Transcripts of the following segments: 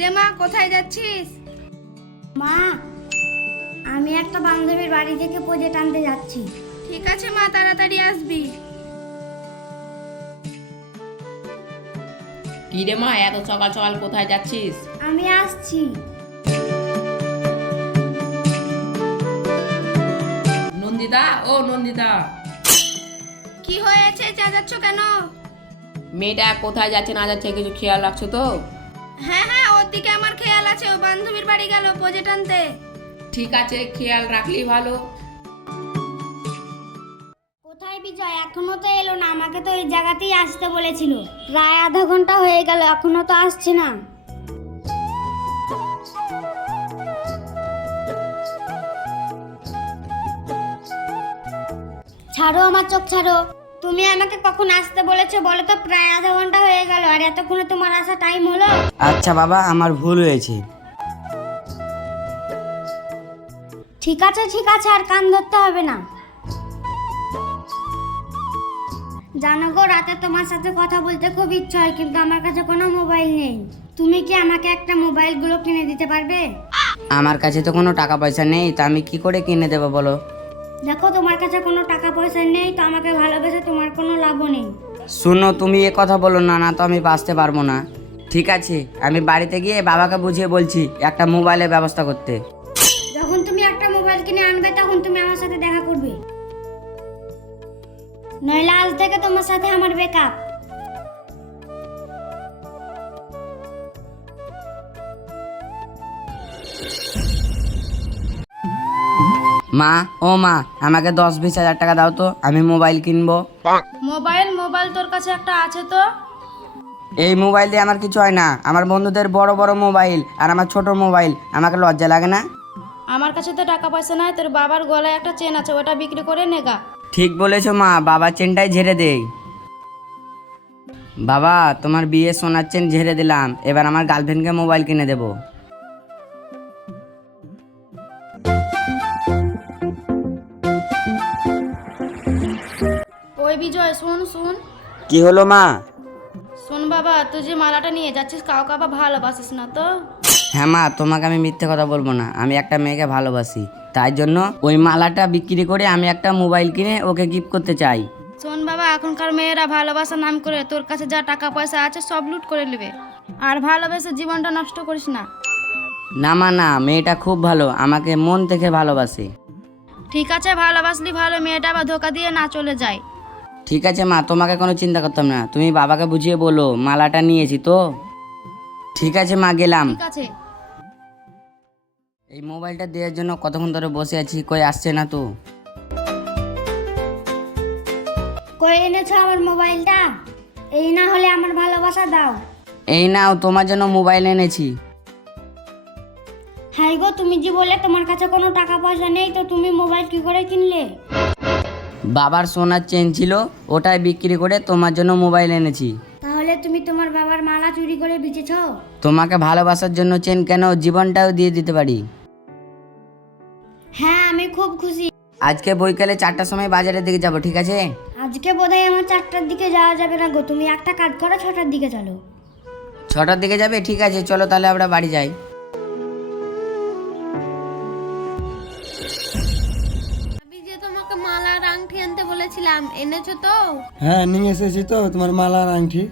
কিরে মা, কোথায় যাচ্ছিস? মা, আমি একটা বান্ধবীর বাড়ি থেকে প্রজেক্ট আনতে যাচ্ছি। ঠিক আছে মা, তাড়াতাড়ি আসবি। কি রে মা, এত সকাল সকাল কোথায় যাচ্ছিস? আমি আসছি। নন্দিতা, ও নন্দিতা, কি হয়েছে, চেঁচাচ্ছ কেন? মেয়েটা কোথায় যাচ্ছে না যাচ্ছে কিছু খেয়াল রাখছো তো? হ্যাঁ হ্যাঁ, ওর দিকে আমার খেয়াল আছে। ও বান্ধবীর বাড়ি গেল প্রজেক্ট আনতে। ঠিক আছে, খেয়াল রাখলেই ভালো। কোথায় বিজয়? এখনো তো এলো না। আমাকে তো এই জায়গাতেই আসতে বলেছিল। প্রায় আধা ঘন্টা হয়ে গেল, এখনো তো আসছে না। ছাড়ো আমার চোখ, ছাড়ো। তুমি আমাকে কখন আসতে বলেছো বলো তো? প্রায় আধা ঘন্টা হয়ে গেল, আর এতক্ষণে তোমার আসা টাইম হলো? আচ্ছা বাবা, আমার ভুল হয়েছে। ঠিক আছে ঠিক আছে, আর কান ধরতে হবে না। জানো গো, রাতে তোমার সাথে কথা বলতে খুব ইচ্ছা হয়, কিন্তু আমার কাছে কোনো মোবাইল নেই। তুমি কি আমাকে একটা মোবাইলগুলো কিনে দিতে পারবে? আমার কাছে তো কোনো টাকা পয়সা নেই, তা আমি কি করে কিনে দেবো বলো? দেখো, তোমার কাছে কোনো টাকা পয়সা নেই তো আমাকে ভালোবেসে তোমার কোনো লাভও নেই। শোনো, তুমি এ কথা বলো না, না তো আমি বাঁচতে পারবো না। ঠিক আছে, আমি বাড়িতে গিয়ে বাবাকে বুঝিয়ে বলছি একটা মোবাইলের ব্যবস্থা করতে। যখন তুমি একটা মোবাইল কিনে আনবে তখন তুমি আমার সাথে দেখা করবে, নইলে আজ থেকে তোমার সাথে আমার ব্রেকআপ। মা, ও মা, আমাকে 10-20 হাজার টাকা দাও তো, আমি মোবাইল কিনবো। মোবাইল তোর কাছে একটা আছে তো? এই মোবাইল দিয়ে আমার কিছু হয় না। আমার বন্ধুদের বড় বড় মোবাইল আর আমার ছোট মোবাইল, আমাকে লজ্জা লাগে না? আমার কাছে তো টাকা পয়সা নাই। তোর বাবার গলায় একটা চেন আছে, ওটা বিক্রি করে নেগা। ঠিক বলেছো মা, বাবার চেনটাই ঝেড়ে দেই। বাবা, তোমার বিয়ে সোনার চেন ঝেড়ে দিলাম, এবার আমার গার্লফ্রেন্ডকে মোবাইল কিনে দেবো। ওই বিজয়, শুন শুন। কি হলো মা? শোন বাবা, তুই যে মালাটা নিয়ে যাচ্ছিস, কাউকে আবার ভালোবাসিস না তো? হ্যাঁ মা, তোমাকে আমি মিথ্যে কথা বলবো না, আমি একটা মেয়েকে ভালোবাসি। তাই জন্য ওই মালাটা বিক্রি করে আমি একটা মোবাইল কিনে ওকে গিফট করতে চাই। শোন বাবা, এখনকার মেয়েরা ভালোবাসার নাম করে তোর কাছে যা টাকা পয়সা আছে সব লুট করে নেবে। আর ভালোবেসে জীবনটা নষ্ট করিস না। না মা না, মেয়েটা খুব ভালো, আমাকে মন থেকে ভালোবাসে। ঠিক আছে, ভালোবাসলি ভালো, মেয়েটা আবার ধোকা দিয়ে না চলে যায়। ঠিক আছে মা, তোমাকে কোনো চিন্তা করতাম না, তুমি বাবাকে বুঝিয়ে বলো মালাটা নিয়েছি তো। ঠিক আছে মা, গেলাম। ঠিক আছে। এই মোবাইলটা দেওয়ার জন্য কতক্ষণ ধরে বসে আছি, কই আসছে না তো। কই এনেছো আমার মোবাইলটা? এই না হলে আমার ভালোবাসা দাও। এই নাও, তোমার জন্য মোবাইল এনেছি। হ্যাঁ গো, তুমি যে বলে তোমার কাছে কোনো টাকা পয়সা নেই, তো তুমি মোবাইল কি করে কিনলে? বাবার সোনার চেন ছিল, ওটাই বিক্রি করে তোমার জন্য মোবাইল এনেছি। তাহলে তুমি তোমার বাবার মালা চুরি করে বেচেছো? তোমাকে ভালোবাসার জন্য চেন কেন, জীবনটাও দিয়ে দিতে পারি। হ্যাঁ, আমি খুব খুশি। আজকে বৈকালে 4টার সময় বাজারের দিকে যাব, ঠিক আছে? আজকে বোধহয় আমার 4টার দিকে যাওয়া যাবে না গো, তুমি একটা কাজ করো, 6টার দিকে চলো। 6টার দিকে যাবে? ঠিক আছে, চলো তাহলে আমরা বাড়ি যাই। আমি যে তোমাকে মালা আর আংটি আনতে বলেছিলাম, এনেছো তো? হ্যাঁ, নিয়ে এসেছি তো তোমার মালা আর আংটি।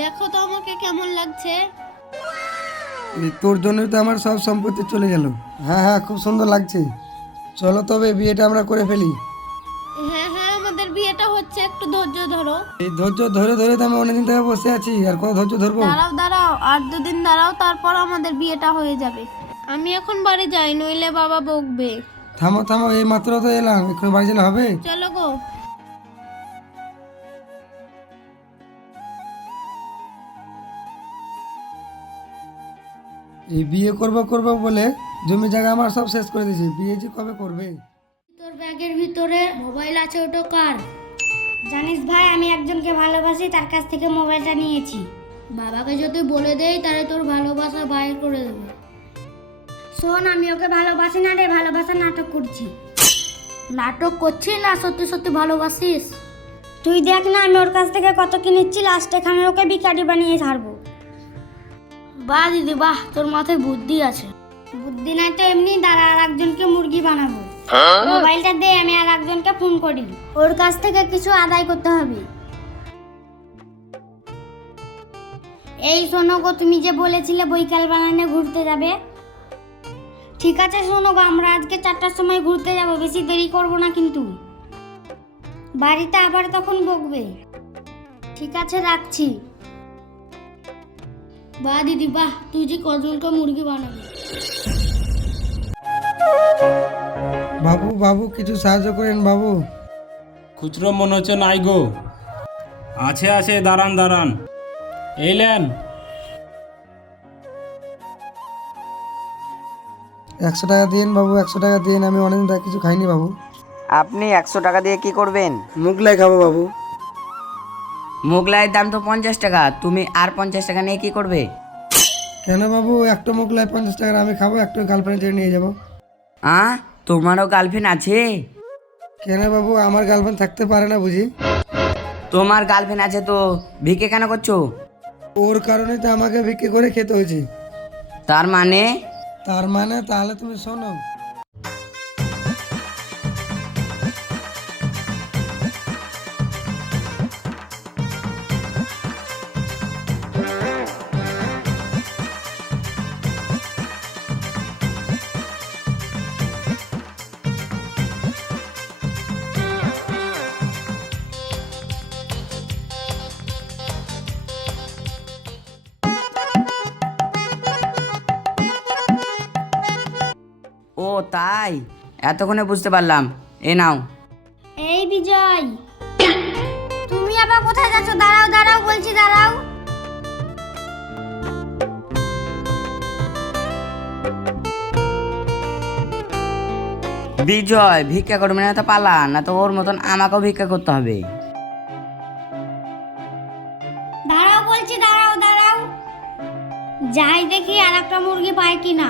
দেখো তো আমাকে কেমন লাগছে। এই তোর জন্যই তো আমার সব সম্পত্তি চলে গেল। হ্যাঁ হ্যাঁ, খুব সুন্দর লাগছে। চলো তবে বিয়েটা আমরা করে ফেলি। হ্যাঁ হ্যাঁ, আমাদের বিয়েটা হচ্ছে, একটু ধৈর্য ধরো। এই ধৈর্য ধরে ধরে তো আমি অনেকদিন থেকে বসে আছি, আর কত ধৈর্য ধরবো? দাঁড়াও, আর 2 দিন দাঁড়াও, তারপর আমাদের বিয়েটা হয়ে যাবে। আমি এখন বাড়ি যাই, নইলে বাবা বকবে। থামো থামো, এই মাত্র তো এলাম, এখন বাড়ি গেলে হবে? চলো গো। এই বিয়ে করবো করবো বলে জমি জায়গা আমার সব শেষ করে দিয়েছি, বিয়ে যে কবে করবে? তোর ব্যাগের ভিতরে মোবাইল আছে, ওটা কার? জানিস ভাই, আমি একজনকে ভালোবাসি, তার কাছ থেকে মোবাইলটা নিয়েছি। বাবাকে যদি বলে দেই তাহলে তোর ভালোবাসা বাইর করে দেবে। শোন, আমি ওকে ভালোবাসি না রে, ভালোবাসা নাটক করছি। নাটক করছিস না সত্যি সত্যি ভালোবাসিস? তুই দেখ না আমি ওর কাছ থেকে কত কিনেছি, লাস্ট এখানে ওকে ভিখারি বানিয়ে ছাড়বো। বাহ দিদি বাহ, তোর মাথায় বুদ্ধি আছে। বুদ্ধি নাই তো এমনি, দাঁড়া আর একজনকে মুরগি বানাবো। মোবাইলটা দে, আমি আর একজনকে ফোন করি, ওর কাছ থেকে কিছু আদায় করতে হবে। এই শোনো গো, তুমি যে বলেছিলে বৈকাল বাগানে ঘুরতে যাবে, ঠিক আছে শোনো গো, আমরা আজকে 4টার সময় ঘুরতে যাব, বেশি দেরি করব না কিন্তু, বাড়িতে আবার তখন বকবে। ঠিক আছে রাখছি। বাহ দিদি বাহ, তুই যে কজনকে মুরগি বানাবি। বাবু বাবু কিছু সাহায্য করেন বাবু। খুচরো মনে হচ্ছে নাই গো। আছে আছে, দাঁড়ান দাঁড়ান, এলেন। 100 টাকা দিন বাবু, 100 টাকা দিন, আমি অনেকদিন ধরে কিছু খাইনি বাবু। আপনি 100 টাকা দিয়ে কি করবেন? মুগলাই খাবো বাবু। মোগলাইয়ের দাম তো 50 টাকা, তুমি আর 50 টাকা নিয়ে কি করবে? কেন বাবু, একটা মুগলাই 50 টাকার আমি খাবো, একটা গার্লফ্রেন্ড ছেড়ে নিয়ে যাবো। তোমারও গার্লফ্রেন্ড আছে? কেন বাবু, আমার গার্লফ্রেন্ড থাকতে পারে না বুঝি? তোমার গার্লফ্রেন্ড আছে তো ভিক্ষে কেন করছো? ওর কারণে তো আমাকে বিক্রি করে খেতে হয়েছে। তার মানে? তার মানে তাহলে তুমি শোনো। ও তাই, এতক্ষণে বুঝতে পারলাম। এ নাও। এই বিজয়, তুমি আবার কোথায় যাচ্ছ? দাঁড়াও দাঁড়াও বলছি, দাঁড়াও। বিজয় ভিক্ষা করবে না তো পালা, না তো ওর মতন আমাকেও ভিক্ষা করতে হবে। দাঁড়াও বলছি, দাঁড়াও দাঁড়াও, যাই দেখি আর একটা মুরগি পাই কিনা।